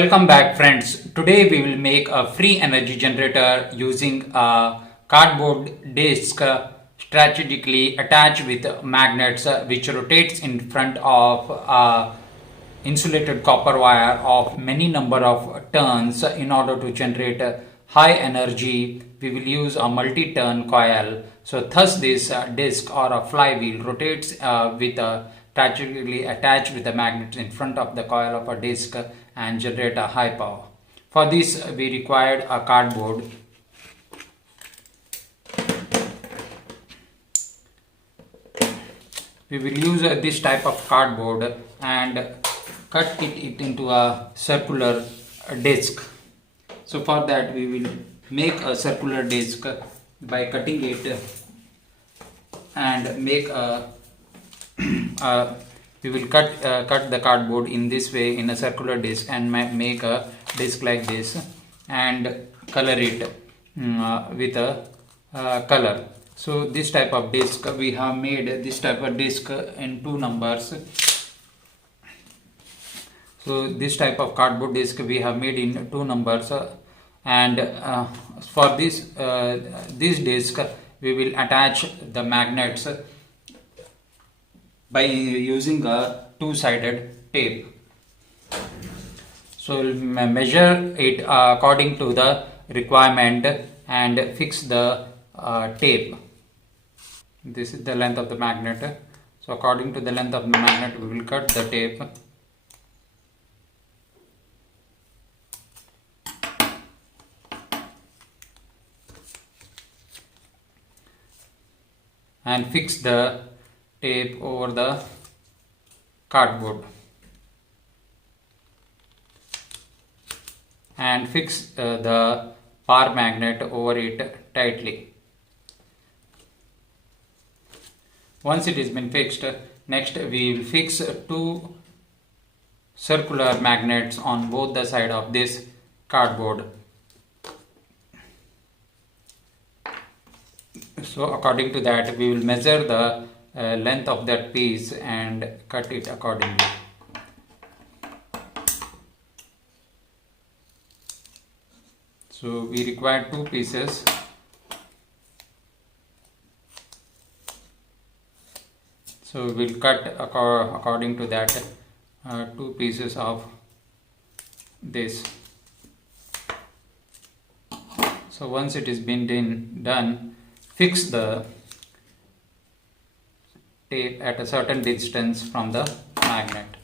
Welcome back, friends. Today we will make a free energy generator using a cardboard disc strategically attached with magnets which rotates in front of a insulated copper wire of many number of turns. In order to generate high energy, we will use a multi-turn coil. So thus this disc or a flywheel rotates with a strategically attached with a magnet in front of the coil of a disc and generate a high power. For this we required a cardboard. We will use this type of cardboard and cut it into a circular disc. So for that we will make a circular disc by cutting it and make a we will cut the cardboard in this way in a circular disc and make a disc like this and color it with a color. So this type of disc we have made this type of disc in 2 numbers. So this type of cardboard disc we have made in 2 numbers and for this disc we will attach the magnets by using a 2-sided tape. So we'll measure it according to the requirement and fix the tape. This is the length of the magnet. So according to the length of the magnet we will cut the tape. And fix the tape over the cardboard and fix the power magnet over it tightly. Once it has been fixed, next we will fix 2 circular magnets on both the side of this cardboard. So according to that we will measure the length of that piece and cut it accordingly. So we require 2 pieces. So we will cut according to that 2 pieces of this. So once it is been done, fix the tape at a certain distance from the magnet.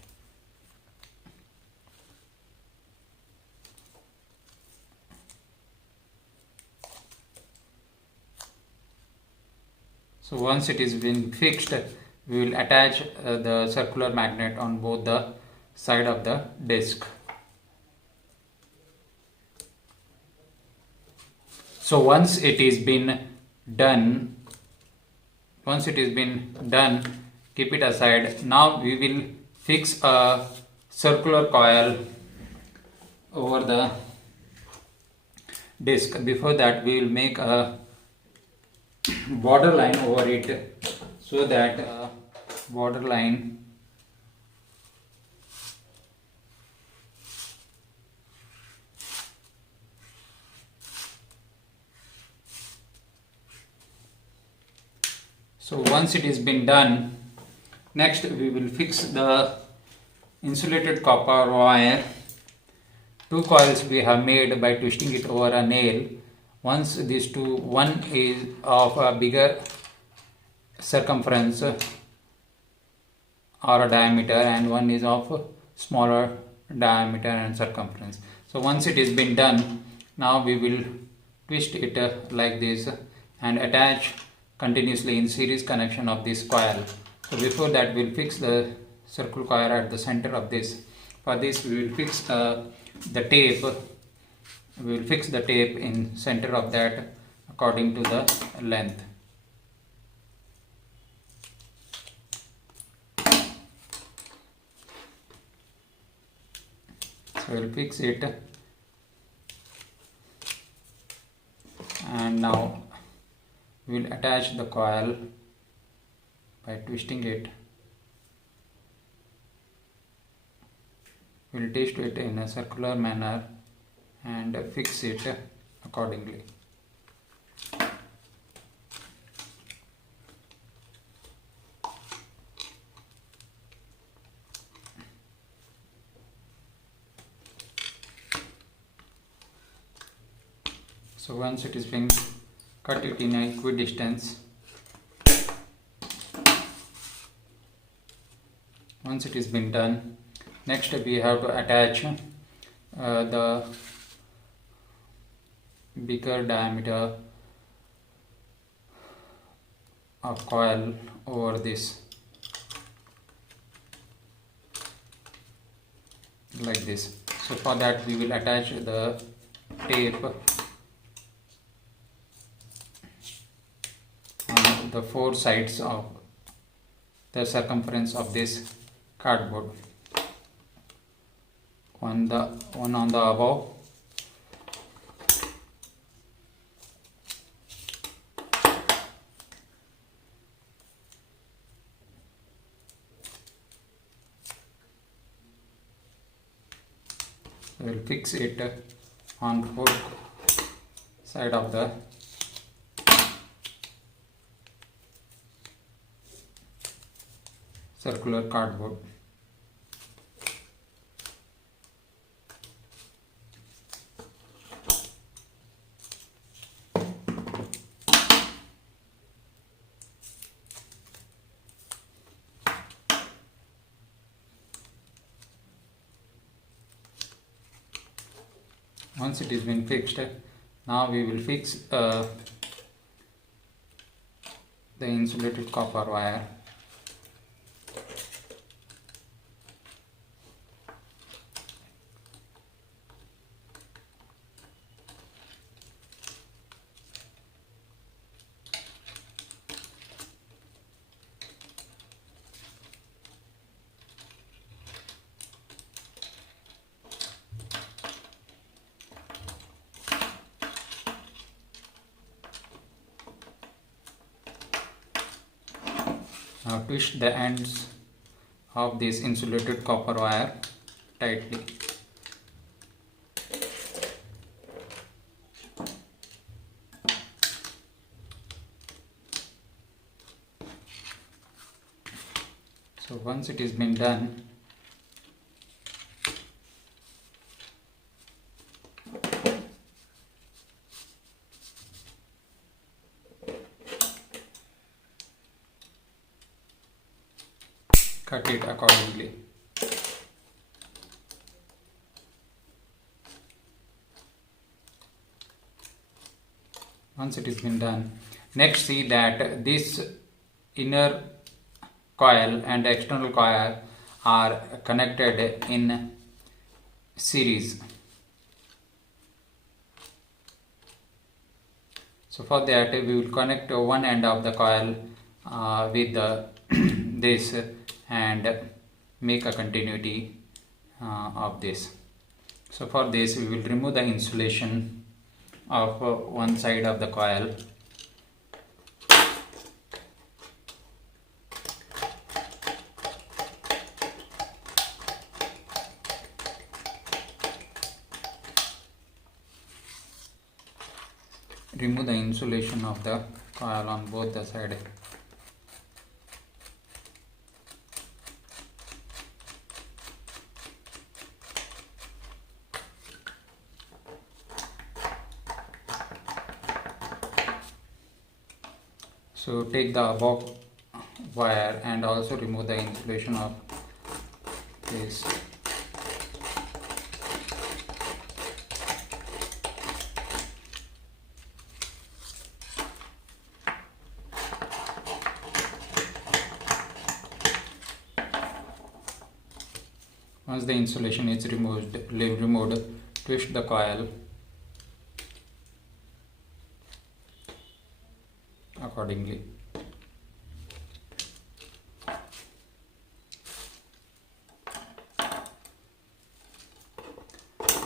So once it is been fixed, we will attach the circular magnet on both the side of the disc. So once it is been done, keep it aside. Now we will fix a circular coil over the disc. Before that we will make a border line over it, so that border line So once it is been done, next we will fix the insulated copper wire. 2 coils we have made by twisting it over a nail. Once these two, one is of a bigger circumference or a diameter and one is of smaller diameter and circumference. So once it is been done, now we will twist it like this and attach continuously in series connection of this coil. So before that we will fix the circular coil at the center of this. For this we will fix the tape. We will fix the tape in center of that according to the length. So we will fix it, and now we will attach the coil by twisting it. We'll twist it in a circular manner and fix it accordingly. So once it is finished, cut it in a equidistance. Once it is been done, next we have to attach the bigger diameter of coil over this, like this. So for that we will attach the tape on the four sides of the circumference of this cardboard. One on the above, we will fix it on both side of the circular cardboard. Once it has been fixed, now we will fix the insulated copper wire. Now twist the ends of this insulated copper wire tightly. So once it has been done, cut it accordingly. Once it has been done, next see that this inner coil and external coil are connected in series. So for that we will connect one end of the coil with this and make a continuity of this. So for this we will remove the insulation of one side of the coil. Remove the insulation of the coil on both the sides. So take the above wire and also remove the insulation of this. Once the insulation is removed, twist the coil accordingly.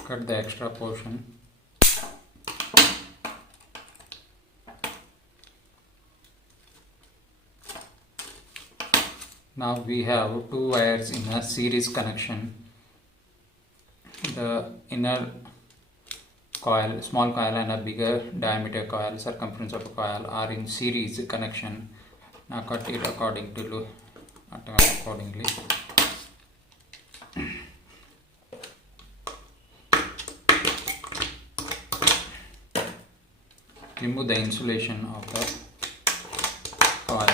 Cut the extra portion. Now we have two wires in a series connection. inner coil, small coil, and a bigger diameter coil, circumference of a coil are in series connection. Now cut it accordingly. Remove the insulation of the coil.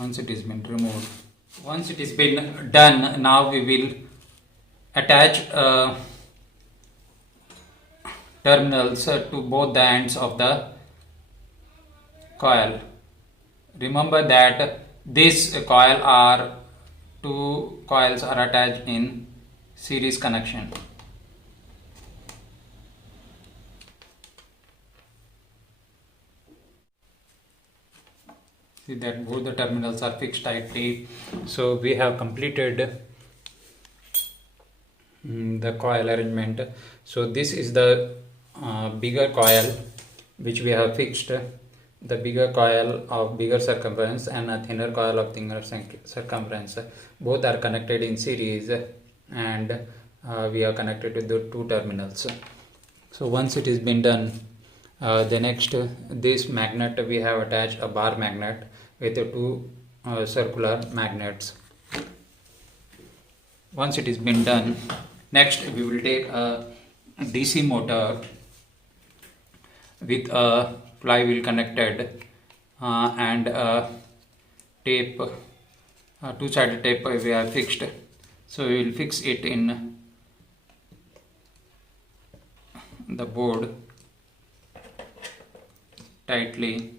Once it has been removed, once it has been done, now we will attach terminals to both the ends of the coil. Remember that this coil are two coils are attached in series connection. See that both the terminals are fixed tightly. So we have completed the coil arrangement. So this is the bigger coil which we have fixed, the bigger coil of bigger circumference and a thinner coil of thinner circumference. Both are connected in series, and we are connected to the two terminals. So once it has been done, the next, this magnet we have attached a bar magnet with two circular magnets. Once it has been done, next we will take a DC motor with a flywheel connected and a tape, two-sided tape we have fixed. So we will fix it in the board tightly.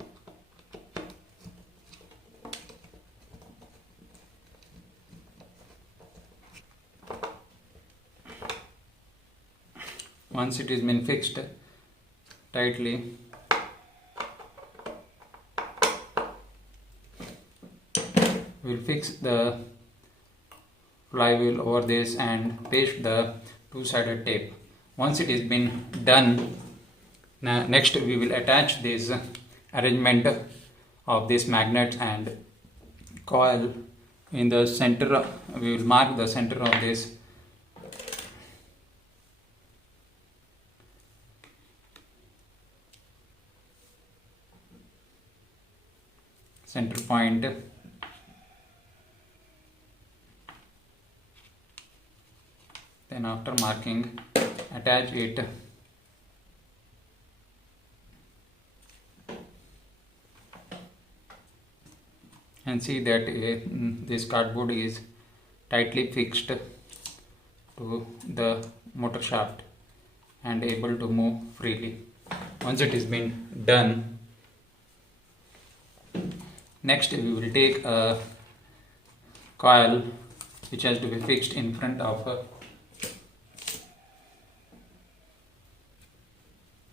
Once it has been fixed tightly, we will fix the flywheel over this and paste the two-sided tape. Once it has been done, next we will attach this arrangement of this magnet and coil in the center. We will mark the center of this center point. Then after marking, attach it and see that this cardboard is tightly fixed to the motor shaft and able to move freely. Once it has been done, next we will take a coil which has to be fixed in front of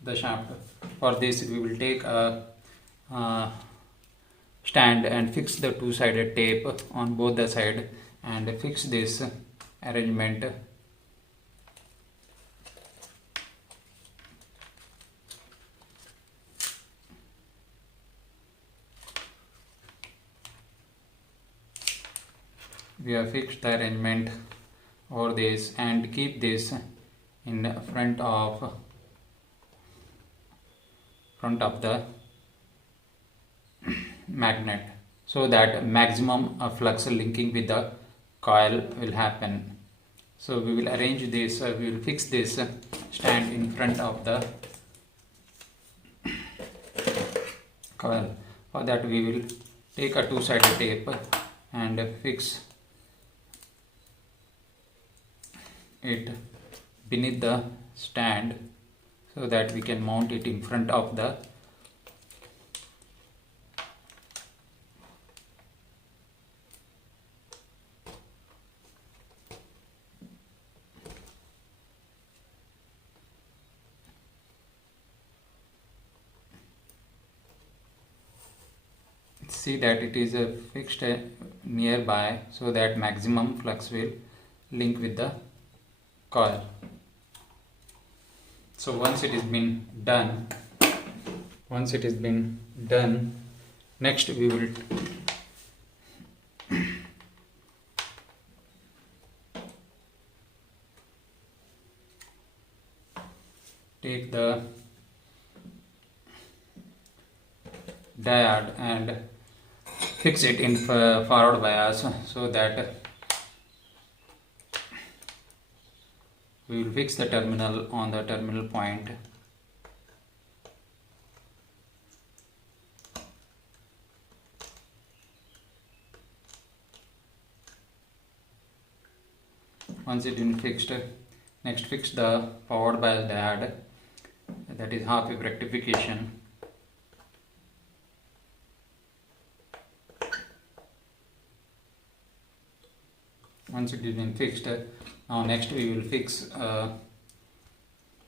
the shaft. For this we will take a stand and fix the two-sided tape on both the side and fix this arrangement. We have fixed the arrangement over this and keep this in front of the magnet so that maximum flux linking with the coil will happen. So we will arrange this, we will fix this stand in front of the coil. For that we will take a two-sided tape and fix it beneath the stand so that we can mount it in front of the see that it is fixed nearby so that maximum flux will link with the coil. So once it has been done, next we will take the diode and fix it in forward bias so that we will fix the terminal on the terminal point. Once it is fixed, next fix the forward bias diode, that is half wave rectification. Once it is been fixed, now next we will fix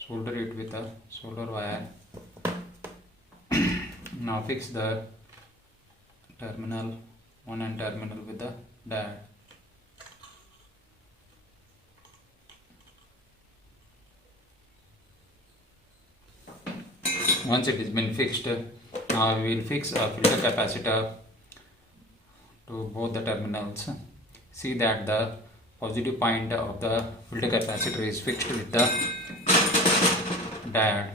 solder it with a solder wire. Now fix the terminal 1 and terminal with the diode. Once it has been fixed, now we will fix a filter capacitor to both the terminals. See that the positive point of the filter capacitor is fixed with the diode.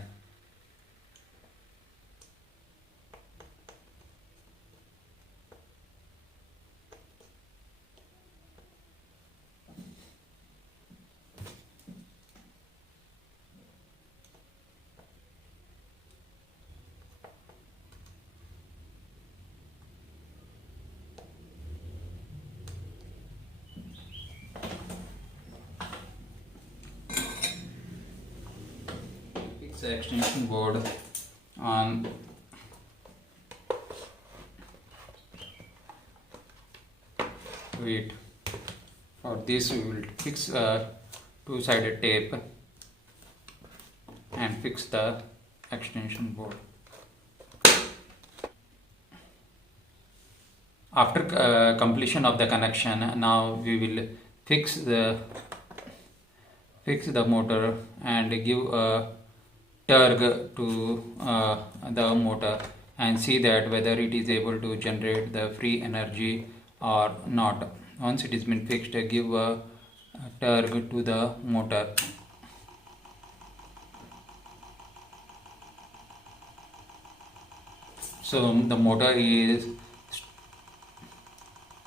The extension board on it. For this we will fix a two-sided tape and fix the extension board. After completion of the connection, now we will fix the motor and give a torque to the motor and see that whether it is able to generate the free energy or not. Once it has been fixed, give a torque to the motor. So the motor is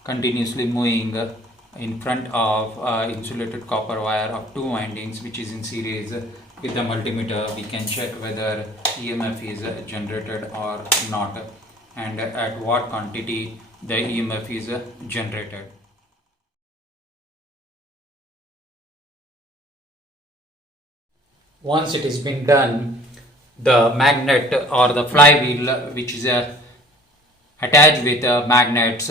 continuously moving in front of insulated copper wire of 2 windings which is in series. With the multimeter we can check whether EMF is generated or not and at what quantity the EMF is generated. Once it has been done, the magnet or the flywheel which is attached with magnets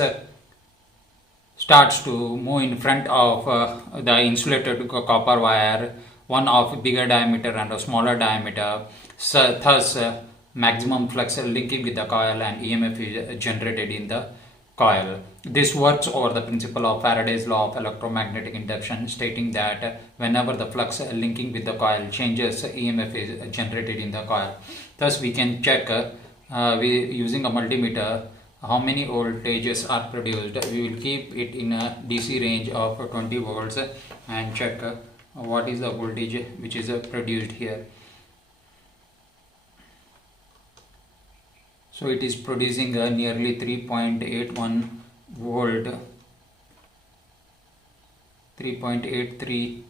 starts to move in front of the insulated copper wire, one of bigger diameter and a smaller diameter. So thus maximum flux linking with the coil and EMF is generated in the coil. This works over the principle of Faraday's law of electromagnetic induction, stating that whenever the flux linking with the coil changes, EMF is generated in the coil. Thus we can check using a multimeter how many voltages are produced. We will keep it in a DC range of 20 volts and check what is the voltage which is produced here. So it is producing nearly 3.81 volt, 3.83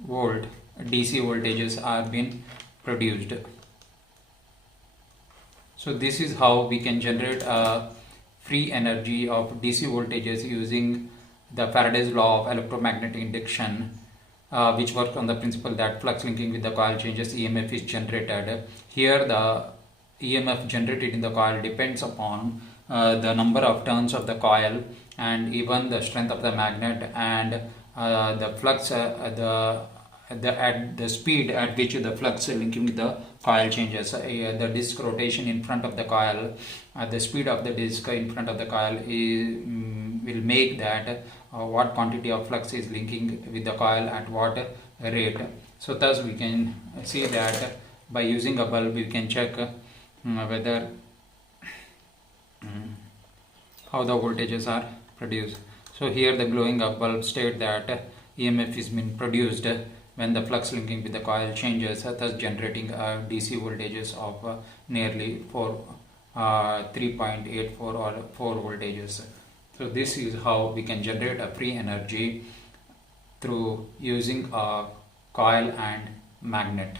volt DC voltages are being produced. So this is how we can generate a free energy of DC voltages using the Faraday's law of electromagnetic induction, which works on the principle that flux linking with the coil changes, EMF is generated. Here the EMF generated in the coil depends upon the number of turns of the coil and even the strength of the magnet and the flux, the at the speed at which the flux linking with the coil changes. The disc rotation in front of the coil, the speed of the disc in front of the coil will make that what quantity of flux is linking with the coil at what rate. So thus we can see that by using a bulb we can check whether how the voltages are produced. So here the glowing up bulb state that EMF is being produced when the flux linking with the coil changes, thus generating DC voltages of nearly 3.84 or 4 voltages. So this is how we can generate a free energy through using a coil and magnet.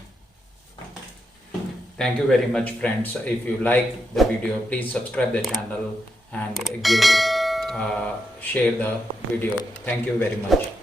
Thank you very much, friends. If you like the video, please subscribe the channel and share the video. Thank you very much.